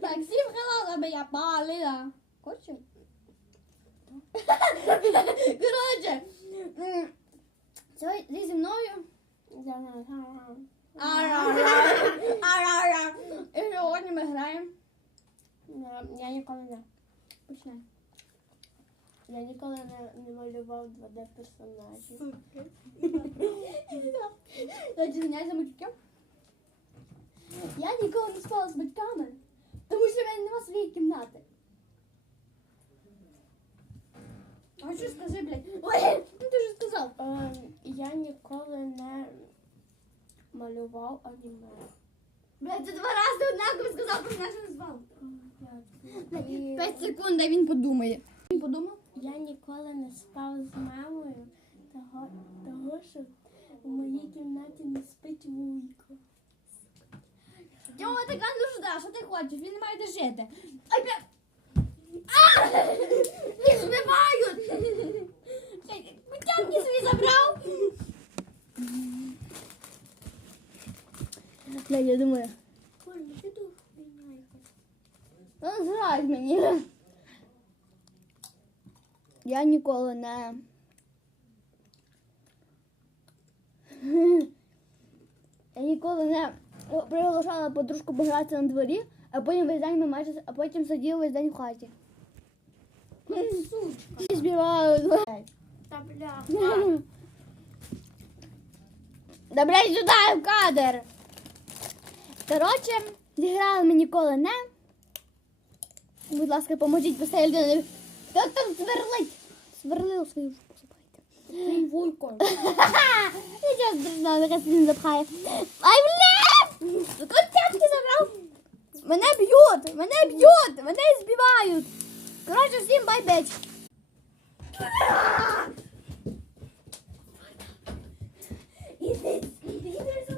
Так, всім хело, аби я палила. Хочеш? Коротше, м, сьогодні ти зі мною. Ара-ра. І сьогодні ми граємо. Я ніколи не. Починай. Я ніколи не, не малював 2D персонажів. Давайте заняття батьків. Я ніколи не спала з батьками, тому що в мене нема своєї кімнати. А що скажи, блядь? Ой, ну ти ж сказав. Ем, я ніколи не малював аніме. Блядь, ти два рази однаково сказав, про мене. І П'ять секунд, а він подумає. Він подумав? Я ніколи не спав з мамою, того, того що в моїй кімнаті не спить вуйко. Така нужда, що ти хочеш? Він не має де жити. Ай, бля! А! Не збивають! Путянки свої забрав! Бля, я думаю, Коля, ти тут хуйня ну зрать мені. Я ніколи не. Я ніколи не приглашала подружку погратися на дворі, а потім весь день ми майже а потім сиділи весь день в хаті. Сучка. Збиваю. Та бля. Да блядь, сюди в кадр. Коротше, зіграли ми ніколи не. Будь ласка, поможіть поставити людини. Хто там сверлить? Сверлив свою жопу забайте. Твій вуйко. Страшного, нехай не запхає. Ай. Мене б'ють! Мене б'ють! Мене збивають! Коротше, всім бай-беч! Іди, іди, іди, іди,